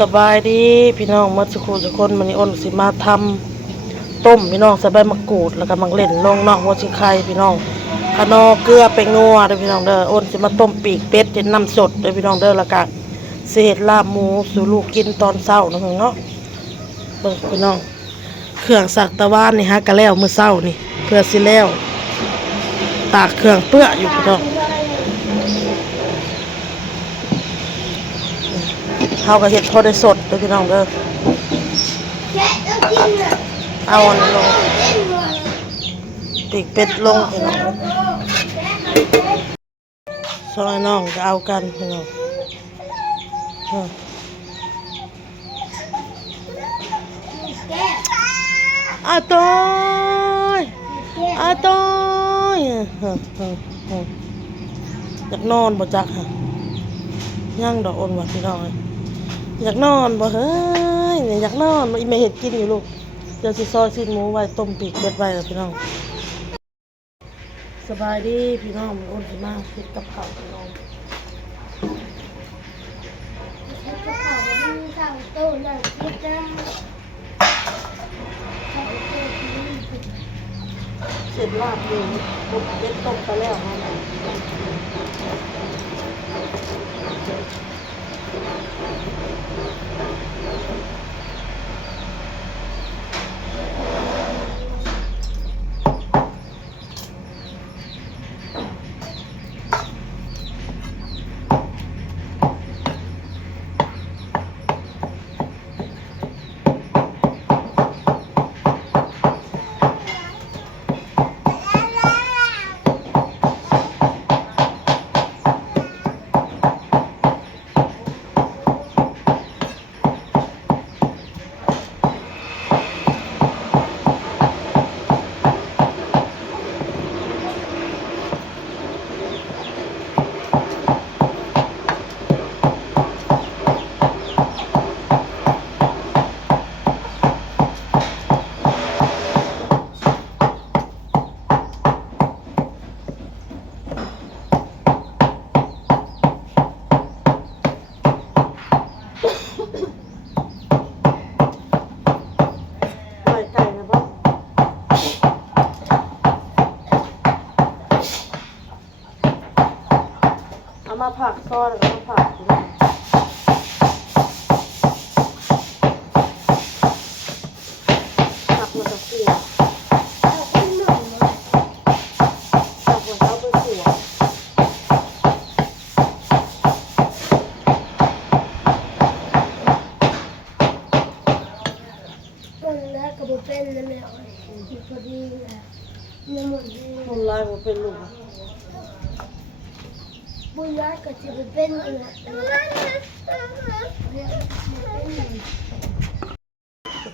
สบายดีพี่น้องมื่อสักครู่สักคนมันนี้อ้นสิมาทำต้มพี่น้องใส่ใบมะกรูดแล้วก็มังเล่นลงเนอกหัวชิไข่พี่น้องขนอเกลือเป็นนัวเด้อพี่น้องเด้ออ้นสิมาต้มปีกเป็ดเจ็ดน้ำสดเด้อพี่น้องเด้อแล้วก็เศษลาบหมูสู่ลูกกินตอนเช้านะเนาะเบิ่งพี่น้อง เครื่องสักตะวานนี่ฮะกะแล้วมื้อเช้านี่เพื่อสิแล้วตากเครื่องเปื้ออยู่พี่น้อง เขาก็เห็ดพอได้สดเด้อพี่น้องเด้อเอาอันลงปีกเป็ดลงพี่น้องซอยน้องจะเอากันพี่น้องอาตอยอาตอยอยากนอนบ่จักฮะย่างดอกอ่อนว่ะพี่น้องเอ้ยอยากนอนบ่เฮ้ยเนี่ยอยากนอนอีเมเห็ดกินอยู่ลูกเดี๋ยวสิซอยสิ้นหมูไว้ต้มปีกเป็ดไว้แล้วพี่น้อง สบายดีพี่น้องมันอ้นสิมาเฮ็ดกับข้าวพี่น้องเสร็จลาบอยู่ต้มเป็ดต้มไปแล้วครับไก่ไก่นะพ่อเอามา ผักซอยแล้วก็มาผักพี่น้องผักมันจะเสียผักมันเอาไปขัว คนแรกก็บ่เป็นแล้วแม่อ้อยอยู่พอดีแหละน้ำมันดี คนลายมันเป็นลูกอะ บุญรักก็ จะ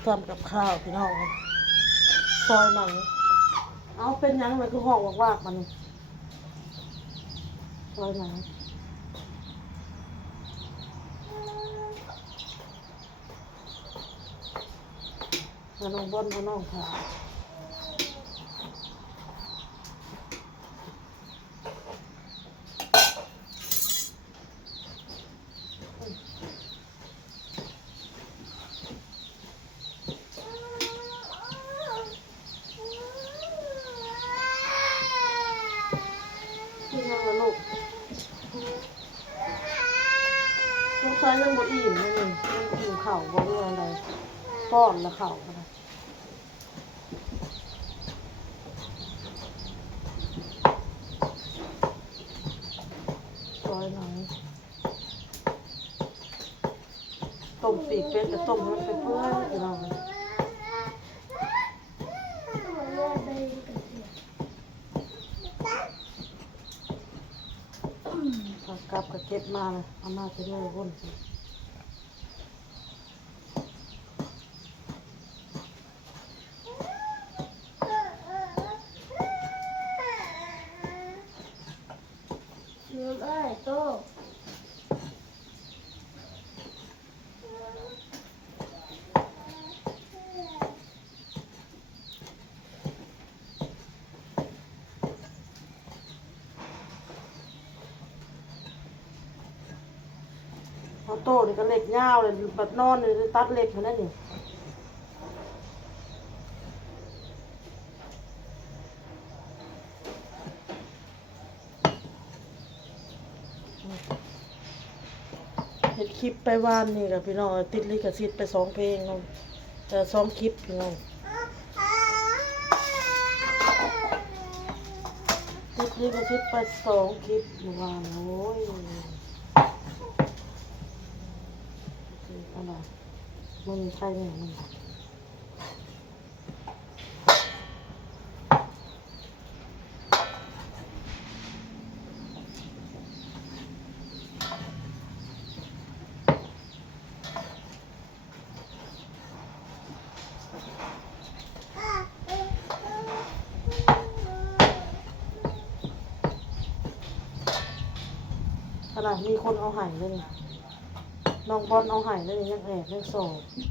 ทำกับข้าวพี่น้องซอยหนัง เอาเป็นยังไงคือห้องว่ากๆมันซอยหนังน้องบอนพน้องขาน้อง ลูกลูกชายยังบ่อิ่มนะนี่ยังบ่อิ่มเข่าบ่เรื่องอะไรป้อนละเข่าวก็ได้ซอยหนังต้มปีกเป็ดกับต้มให้มันเป็นเพื่อนเลยเอา กลับกับเก็บมาเลยเอามาจะเลยวนสิน้ำอ้อยโต เอา โต้นี่ก็เล็บยาวเลยบัดนอนเลยตัดเล็บมาได้นี่เห็ดคลิปไปวานนี่กับพี่น้องติดลิขสิทธิ์ไปสองเพลงเนาะแต่สองคลิปพี่น้องติดลิขสิทธิ์ไปสองคลิปเมื่อวานโอ้ย อะไรมันใช่เนี่ยมันขนาดมีคนเอาหายเลยนี่ น้องบอลเอาหายเลยนี่ยังแอบยังโสอบนี่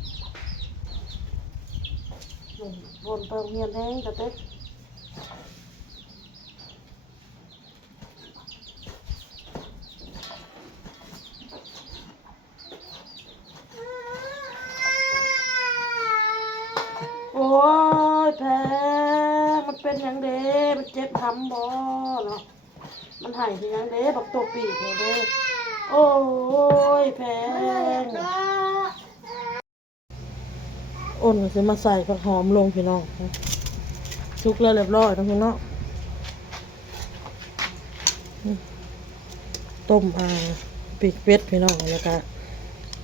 วนไปโรงเรียนแห้งกระเต๊กโอ้ยแพ้มันเป็นหยังเด้มันเจ็บทำบ่เนาะมันหายที่ยังเด้บักตัวปีกนี่เด้ โอ้ยแพงอนก็สิมาใส่ผักหอมลงพี่น้องชุกแล้วเรียบร้อยทั้งพี่น้องต้มอ่าปีกเป็ดพี่น้องแล้วก็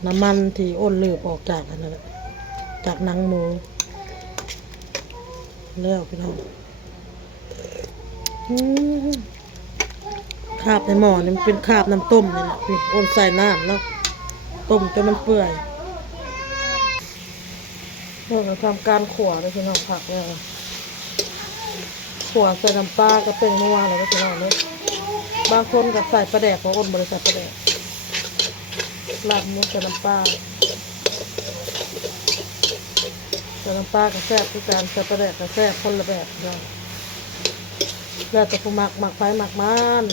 น้ำมันที่อ้นเลือบออกจากอันนั้นแหละจากหนังหมูแล้วพี่น้องอื คาบในหม้อนี่มันเป็นคาบน้ำต้มนี่แหละพี่โอนใส่น้ำเนาะต้มจนมันเปื่อยเพื่อทำการขั่วเลยพี่น้องผักเนี่ยขั่วใส่น้ำปลาก็เป็นนัวเลยพี่น้องเลยบางคนก็ใส่ปลาแดกบางคนบริใส่ปลาแดกลาบหมูใส่น้ำปลาใส่น้ำปลากับแซ่บคือการใส่ปลาแดกกับแซ่บคนละแบบเนาะแล้วแต่ผู้หมักหมักไฟหมักมัน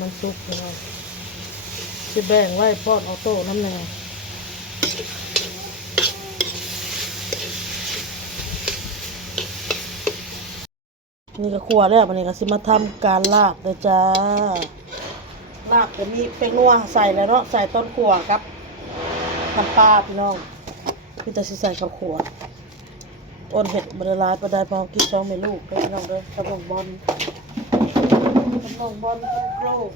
มันซุปเนาะจะแบ่งไว้พอดออโต้น้ำแนวนี่ก็ครัวแล้ววันนี้ก็สิมาทำการลาบเลยจ้าลาบจะมีเป็นนัวใส่แล้วเนาะใส่ต้นขัวครับน้ำปลาพี่น้องพี่จะสิใส่ข้าวขัวอ้นเห็ดบริลายประดายพร้อมกินช่องไม่ลูกพี่น้องเลยกระบอกบอล กระบอกบอลกลูก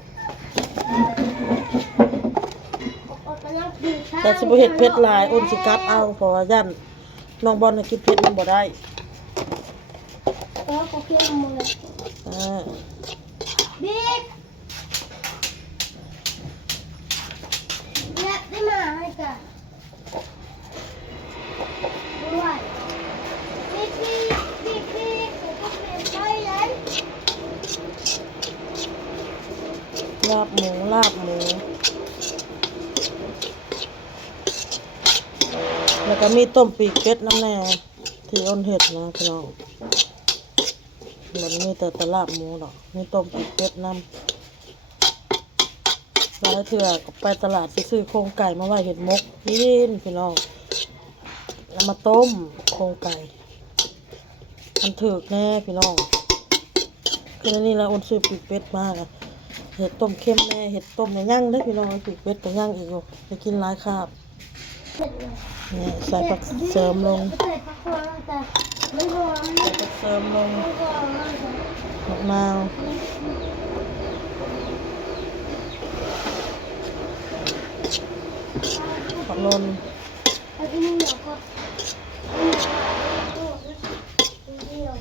แต่สิบเห็ดเผ็ดหลายอ้นสิกลับเอาเพราะว่าย่านน้องบอลน่ะกินเผ็ดมันบ่ได้แล้วก็เพี้ยนมืออ่าบิ๊กและได้มาให้กันด้วยบิ๊กบิ๊กบิ๊กบิ๊กผมก็เปลี่ยนไปเลย ลาบหมูลาบหมู แล้วก็มีต้มปีกเป็ดน้ำแน่ที่อ้นเห็ดนะพี่น้องมันมีแต่ตลาบหมูหรอกมีต้มปีกเป็ดน้ำหลายเถื่อไปตลาดไปซื้อโครงไก่มาไว้เห็ดมกกินพี่น้องแล้วมาต้มโครงไก่มันถือกแน่พี่น้องคือนนี่แล้วอ้นซื้อปีกเป็ดมากอะ เห็ดต้มเข้มแน่เห็ดต้มเนี่ยย่างเด้พี่น้องปีกเป็ดก็ย่างอีกอยู่ไปกินหลายคาบเสร็จเนี่ใส่ผักเสริมลงใส่ผักควงแต่ไม่พอไม่ใส่ผักเสริมลงพอไม่พอมะนาวผักนน ไอ้ที่นี่เดี๋ยวก็เดี๋ยว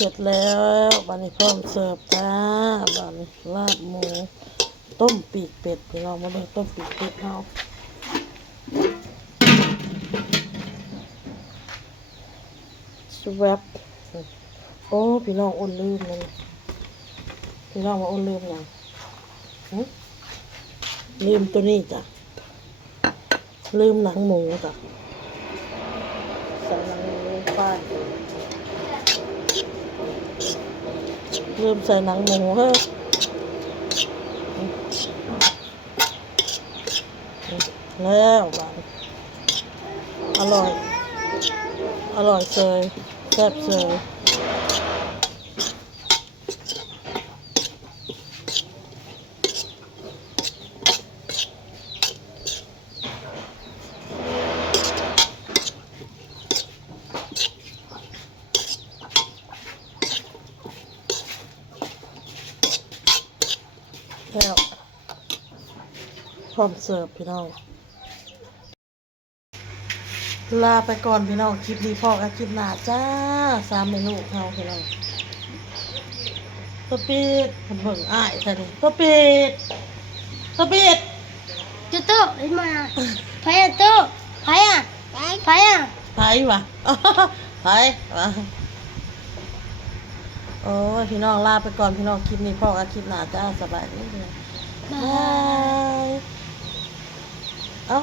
เสร็จแล้วบันนี้พร้อมเสิร์ฟจ้าบันนี้ลาบหมู ต้มปีกเป็ดพี่น้องมาดูต้มปีกเป็ดเราสวับโอ้พี่น้องอ้นลืมเลยพี่น้องว่าอ้นลืมยังลืมตัวนี้จ้ะลืมหนังหมูจ้ะใส่หนังหมูลงไลืมใส่หนังหมูเฮ้ยแล้วบาอร่อย อร่อยเซยแซ่บเซย แล้วพร้อมเสิร์ฟพี่น้องลาไปก่อนพี่น้องคลิปนี้พอกันคลิปหน้าจ้าสามเมนูเฮาพี่น้องตัวปิดเพิ่นเบิ่งอ้ายแท้นี่ตัวปิดตัวปิดจุดโตไอ้มาพายโตพายอะพายอะไปวะไปวะ โอ้ยพี่น้องลาไปก่อนพี่น้องคลิปนี้พอกันคลิปหน้าจ้าสบายดีเด้อบาบายยเอ้า